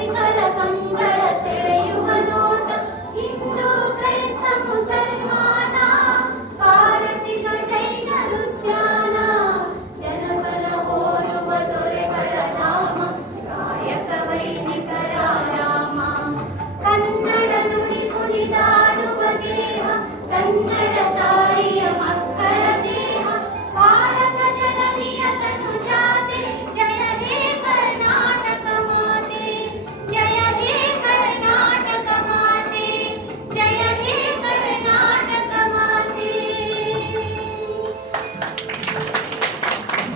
你在，在，在，你在。